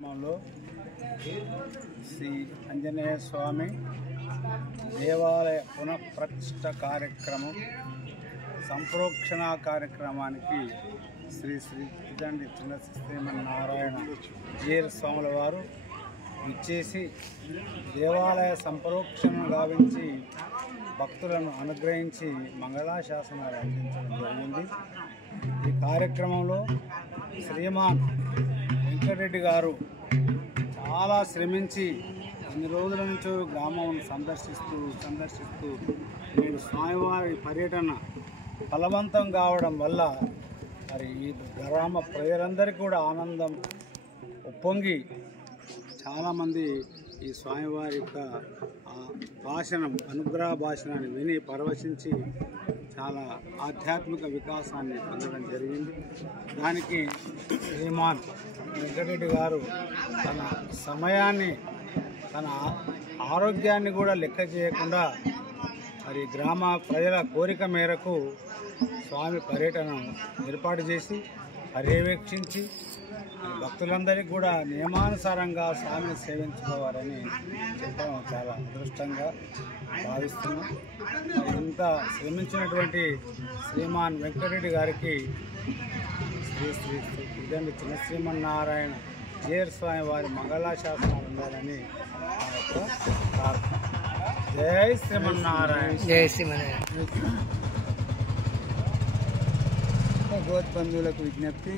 గ్రామంలో శ్రీ ఆంజనేయ స్వామి దేవాలయ పునఃప్రతిష్ఠ కార్యక్రమం సంప్రోక్షణ కార్యక్రమానికి శ్రీ తిదండి చిన్న శ్రీమన్నారాయణ జీర్ స్వాముల వారు ఇచ్చేసి దేవాలయ సంప్రోక్షణ గావించి భక్తులను అనుగ్రహించి మంగళాశాసనాలు అందించడం జరిగింది. ఈ కార్యక్రమంలో శ్రీమాన్ వెంకటరెడ్డి గారు చాలా శ్రమించి అన్ని రోజుల నుంచో గ్రామం సందర్శిస్తూ నేడు స్వామివారి పర్యటన ఫలవంతం కావడం వల్ల మరి ఈ గ్రామ ప్రజలందరికీ కూడా ఆనందం ఉప్పొంగి చాలామంది ఈ స్వామివారి యొక్క భాషణం అనుగ్రహ భాషణాన్ని విని పరవశించి చాలా ఆధ్యాత్మిక వికాసాన్ని పొందడం జరిగింది. దానికి శ్రీమాన్ వెంకటరెడ్డి గారు తన సమయాన్ని తన ఆరోగ్యాన్ని కూడా లెక్క చేయకుండా మరి గ్రామ ప్రజల కోరిక మేరకు స్వామి పర్యటన ఏర్పాటు చేసి పర్యవేక్షించి భక్తులందరికీ కూడా నియమానుసారంగా స్వామిని సేవించుకోవాలని చెప్పడం చాలా అదృష్టంగా భావిస్తున్నాం. ఇంత శ్రమించినటువంటి శ్రీమాన్ వెంకటరెడ్డి గారికి శ్రీ తిదండి చిన్న శ్రీమన్నారాయణ జీర్ స్వామి వారి మంగళాశాసనాలు ఉండాలని ఆ యొక్క ప్రార్థన. జై శ్రీమన్నారాయణ. జై శ్రీమన్నారాయణ. భగవద్బంధువులకు విజ్ఞప్తి,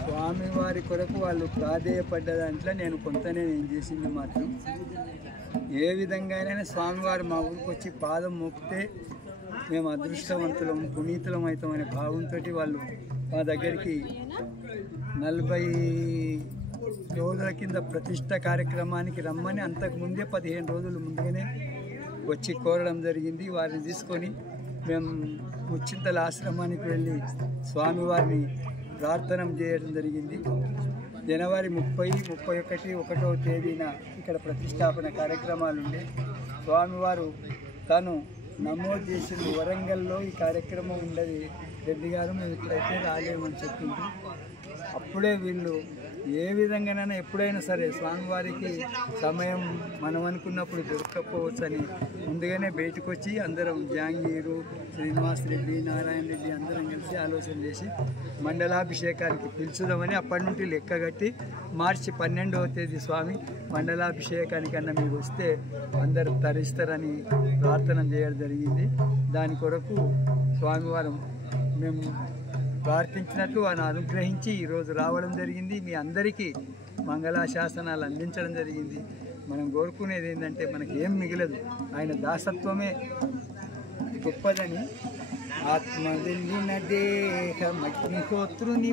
స్వామివారి కొరకు వాళ్ళు ప్రాధేయపడ్డ దాంట్లో నేను కొంతనే చేసింది మాత్రం ఏ విధంగానైనా స్వామివారు మా ఊరికి వచ్చి పాదం మోపితే మేము అదృష్టవంతులం పునీతులం అవుతామనే భావంతో వాళ్ళు మా దగ్గరికి 40 రోజుల కింద ప్రతిష్ట కార్యక్రమానికి రమ్మని అంతకుముందే 15 రోజుల ముందుగానే వచ్చి కోరడం జరిగింది. వారిని తీసుకొని మేము ముచ్చింతల ఆశ్రమానికి వెళ్ళి స్వామివారిని ప్రార్థన చేయడం జరిగింది. జనవరి 30, 31, 1వ తేదీన ఇక్కడ ప్రతిష్టాపన కార్యక్రమాలు ఉండే స్వామివారు తను నమోదు చేసిన వరంగల్లో ఈ కార్యక్రమం ఉండదు రెడ్డి గారు మేము ఇక్కడైతే రాలేమని చెప్పింది. అప్పుడే వీళ్ళు ఏ విధంగానైనా ఎప్పుడైనా సరే స్వామివారికి సమయం మనం అనుకున్నప్పుడు దొరకకపోవచ్చని ముందుగానే బయటకు వచ్చి అందరం జాంగీరు, శ్రీనివాస్ రెడ్డి, నారాయణ రెడ్డి అందరం కలిసి ఆలోచన చేసి మండలాభిషేకానికి పిలుచుదామని అప్పటి నుండి లెక్కగట్టి మార్చి 12వ తేదీ స్వామి మండలాభిషేకానికన్నా మీరు వస్తే అందరు తరిస్తారని ప్రార్థన చేయడం జరిగింది. దాని కొరకు స్వామివారు మేము ప్రార్థించినట్లు ఆయన అనుగ్రహించి ఈరోజు రావడం జరిగింది. మీ అందరికీ మంగళాశాసనాలు అందించడం జరిగింది. మనం కోరుకునేది ఏంటంటే మనకి ఏం మిగలదు, ఆయన దాసత్వమే గొప్పదని. ఆత్మ వెళ్ళిన దేహ అగ్నిహోత్రుని